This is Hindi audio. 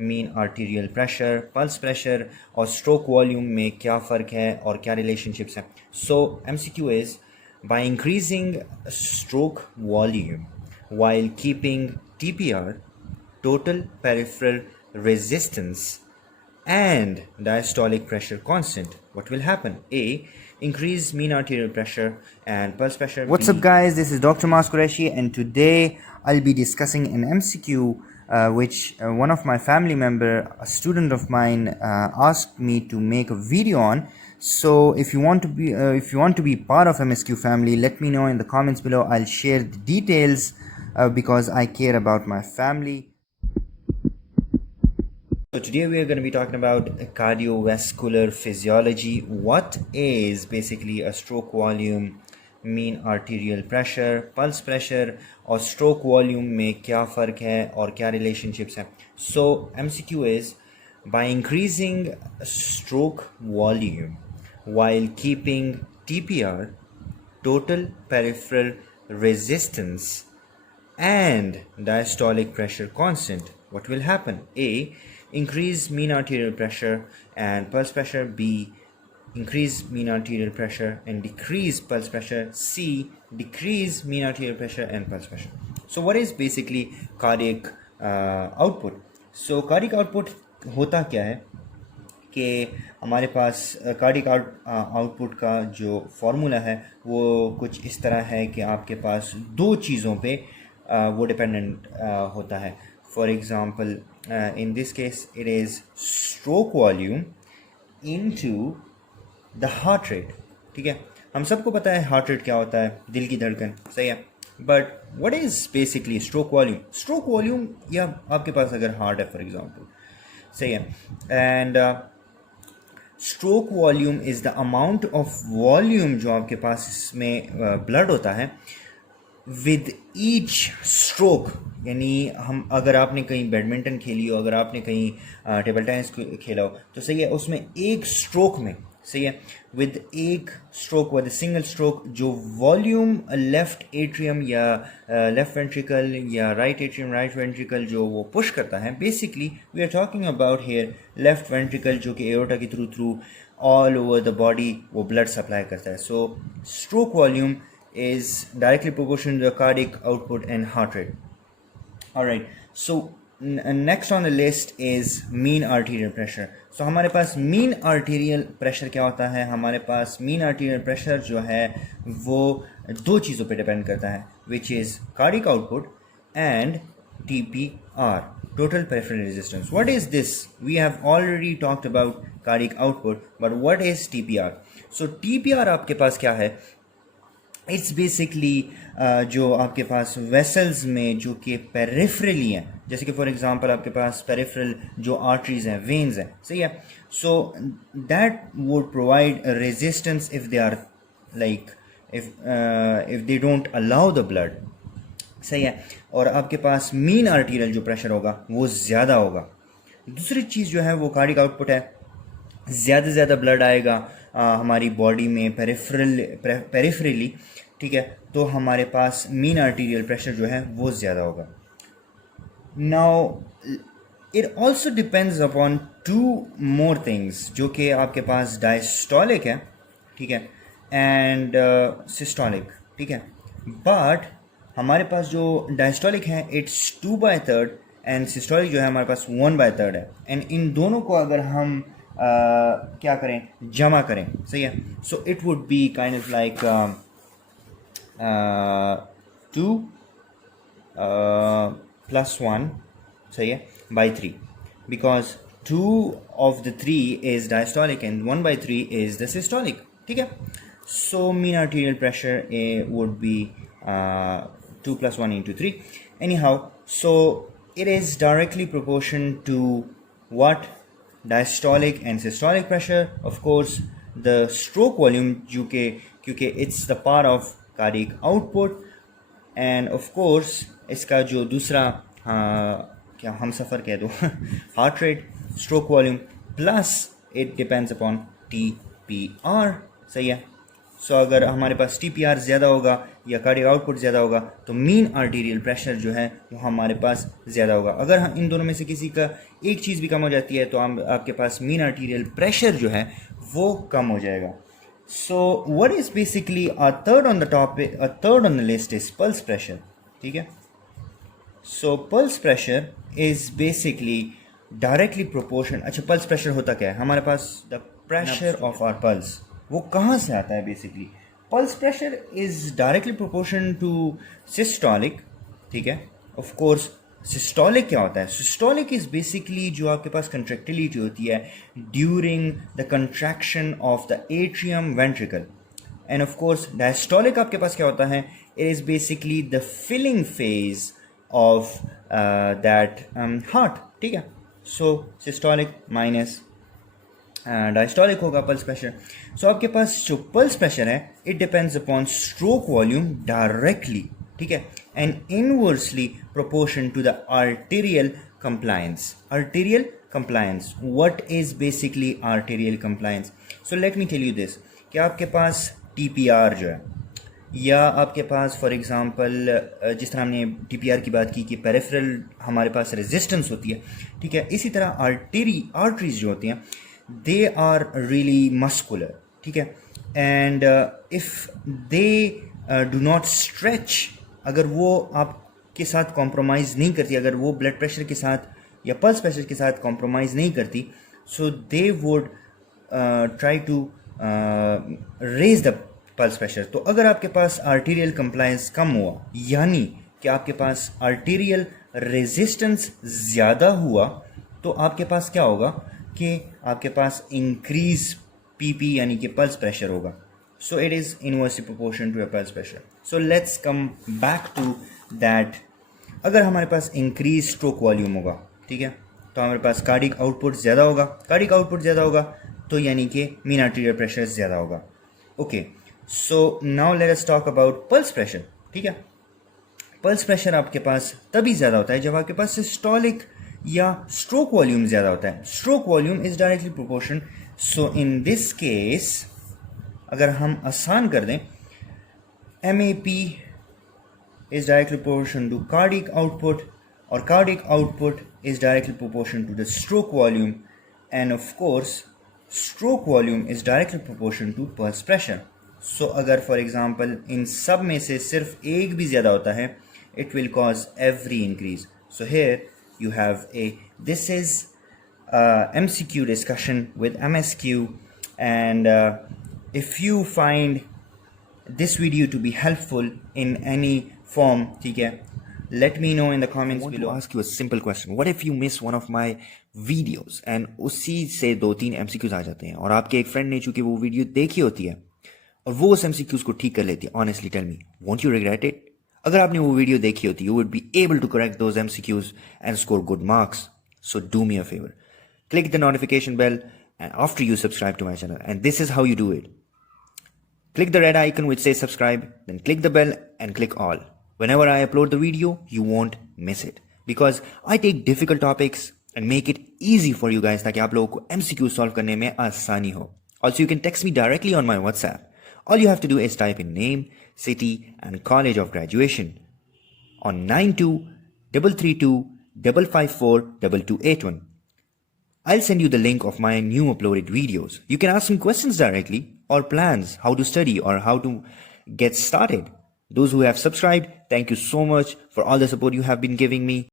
Mean arterial pressure, pulse pressure और स्ट्रोक वॉल्यूम में क्या फ़र्क है और क्या रिलेशनशिप्स हैं. सो MCQ is by increasing stroke volume while keeping TPR, total peripheral resistance, and diastolic pressure constant, what will happen? A. Increase mean arterial pressure and pulse pressure. What's up, guys? This is Dr. Mas Qureshi, and today I'll be discussing an MCQ which one of my family member, a student of mine, asked me to make a video on. So if you want to be part of MSQ family, let me know in the comments below. I'll share the details because I care about my family. So today we are going to be talking about cardiovascular physiology. What is basically a stroke volume, mean arterial pressure, pulse pressure और stroke volume में क्या फ़र्क है और क्या relationships हैं. So MCQ is by increasing stroke volume while keeping TPR, total peripheral resistance, and diastolic pressure constant, what will happen? A. Increase mean arterial pressure and pulse pressure. B. Increase mean arterial pressure and decrease pulse pressure. C. Decrease mean arterial pressure and pulse pressure. So what is basically cardiac output? So cardiac output होता क्या है कि हमारे पास कार्डिक आउटपुट का जो फार्मूला है वो कुछ इस तरह है कि आपके पास दो चीज़ों पे वो डिपेंडेंट होता है. For example in this case it is stroke volume into the heart rate. ठीक है, हम सबको पता है हार्ट रेट क्या होता है, दिल की धड़कन, सही है. But what is basically stroke volume? Stroke volume या आपके पास अगर हार्ट है फॉर एग्ज़ाम्पल, सही है, and stroke volume is the amount of volume जो आपके पास इसमें ब्लड होता है विद ईच स्ट्रोक. यानी हम अगर आपने कहीं बैडमिंटन खेली हो, अगर आपने कहीं टेबल टेनिस खेला हो, तो सही है, उसमें एक स्ट्रोक में, सही है, विद एक स्ट्रोक, विद सिंगल स्ट्रोक, जो वॉल्यूम लेफ्ट एट्रियम या लेफ्ट वेंट्रिकल या राइट एट्रियम राइट वेंट्रिकल जो वो पुश करता है, basically we are talking about here left ventricle जो कि एओर्टा के through all over the body वो ब्लड सप्लाई करता है. So stroke volume is directly proportional to the cardiac output and heart rate. Alright, so next on the list is mean arterial pressure. So हमारे पास mean arterial pressure क्या होता है? हमारे पास mean arterial pressure जो है वो दो चीज़ों पे डिपेंड करता है, which is cardiac output and TPR, total peripheral resistance. What is this? We have already talked about cardiac output, but what is TPR? So TPR आपके पास क्या है? इट्स बेसिकली जो आपके पास वेसल्स में जो कि पेरिफेरली हैं, जैसे कि फॉर एग्जांपल आपके पास पेरिफेरल जो आर्टरीज हैं, वेन्स हैं, सही है. So that would provide resistance if they are like if they don't allow the blood, सही है. और आपके पास मीन आर्टीरियल जो प्रेशर होगा वो ज़्यादा होगा. दूसरी चीज़ जो है वो कार्डिक आउटपुट है. ज़्यादा से ज़्यादा ब्लड आएगा हमारी बॉडी में पेरिफेरली, ठीक है, तो हमारे पास मीन आर्टीरियल प्रेशर जो है वो ज़्यादा होगा. Now it also depends upon two more things, जो कि आपके पास डायस्टोलिक है, ठीक है, एंड सिस्टोलिक, ठीक है. बट हमारे पास जो डायस्टोलिक है इट्स 2/3 एंड सिस्टोलिक जो है हमारे पास 1/3 है. एंड इन दोनों को अगर हम क्या करें, जमा करें, सही है. So it would be kind of like 2 + 1, सही है, by 3, because 2 of the 3 is diastolic and 1/3 is the systolic, ठीक है. So mean arterial pressure would be 2 + 1 × 3. Anyhow, so it is directly proportional to what? Diastolic and systolic pressure. Of course, the stroke volume, क्योंकि it's the part of cardiac output, and of course इसका जो दूसरा क्या हम सफ़र कह दो heart rate, stroke volume, plus it depends upon TPR, सही है. सो अगर हमारे पास TPR ज़्यादा होगा या कार्डियक आउटपुट ज़्यादा होगा तो मीन आर्टीरियल प्रेशर जो है वो हमारे पास ज़्यादा होगा। अगर हम इन दोनों में से किसी का एक चीज़ भी कम हो जाती है तो आपके पास मीन आर्टीरियल प्रेशर जो है वो कम हो जाएगा। So what is basically a third on the list is pulse pressure. ठीक है, so pulse pressure is basically directly proportion. अच्छा, पल्स प्रेशर होता क्या है? हमारे पास the pressure of our pulse, वो कहाँ से आता है? Basically pulse pressure is directly proportion to systolic. ठीक है, ऑफ कोर्स सिस्टोलिक क्या होता है? सिस्टोलिक इज बेसिकली जो आपके पास कंट्रैक्टिलिटी होती है during the contraction of the atrium ventricle. And of course diastolic आपके पास क्या होता है? It is basically the filling phase of that heart. ठीक है, सो सिस्टोलिक माइनस डायस्टोलिक होगा पल्स प्रेशर। सो आपके पास जो पल्स प्रेशर है it depends upon stroke volume directly. ठीक है, and inversely proportion to the arterial compliance. Arterial compliance, what is basically arterial compliance? So let me tell you this कि आपके पास TPR जो है, या आपके पास फॉर एग्जांपल जिस तरह हमने TPR की बात की कि पेरिफेरल हमारे पास रेजिस्टेंस होती है। ठीक है, इसी तरह आर्टरीज जो होती हैं they are really muscular. ठीक है, and if they do not stretch, अगर वो आपके साथ कॉम्प्रोमाइज़ नहीं करती, अगर वो ब्लड प्रेशर के साथ या पल्स प्रेशर के साथ कॉम्प्रोमाइज़ नहीं करती, so they would try to raise the pulse pressure. तो अगर आपके पास आर्टीरियल कंप्लायंस कम हुआ, यानी कि आपके पास आर्टीरियल रेजिस्टेंस ज़्यादा हुआ, तो आपके पास क्या होगा कि आपके पास इंक्रीज PP यानी कि पल्स प्रेशर होगा। So it is inversely proportion to a pulse pressure. So let's come back to that. अगर हमारे पास इंक्रीज स्ट्रोक वॉल्यूम होगा, ठीक है, तो हमारे पास कार्डिक आउटपुट ज़्यादा होगा। कार्डिक आउटपुट ज़्यादा होगा तो यानी कि मीन आर्टीरियल प्रेशर ज़्यादा होगा। Okay, so now let us talk about pulse pressure. ठीक है, पल्स प्रेशर आपके पास तभी ज़्यादा होता है जब आपके पास सिस्टोलिक या स्ट्रोक वॉल्यूम ज़्यादा होता है। Stroke volume is directly proportion. So in this case अगर हम आसान कर दें, MAP is directly proportional to cardiac output, or cardiac output is directly proportional to the stroke volume, and of course stroke volume is directly proportional to pulse pressure. So अगर for example इन सब में से सिर्फ एक भी ज़्यादा होता है, it will cause every increase. So here you have this is MCQ discussion with MSQ, and if you find this video to be helpful in any form, ठीक है, let me know in the comments below. I want to ask you a simple question. What if you miss one of my videos and उसी से 2-3 MCQs आ जाते हैं और आपके एक फ्रेंड ने चूंकि वो वीडियो देखी होती है और वो उस MCQs को ठीक कर लेती है, honestly tell me, won't you regret it? अगर आपने वो वीडियो देखी होती, you would be able to correct those MCQs and score good marks. So do me a favor, click the notification bell and after you subscribe to my channel, and this is how you do it. Click the red icon which says subscribe, then click the bell and click all. Whenever I upload the video, you won't miss it, because I take difficult topics and make it easy for you guys ताकि आप लोगों को MCQ solve करने में आसानी हो. Also, you can text me directly on my WhatsApp. All you have to do is type in name, city and college of graduation on 923325542281. I'll send you the link of my new uploaded videos. You can ask some questions directly or plans how to study or how to get started. Those who have subscribed, thank you so much for all the support you have been giving me.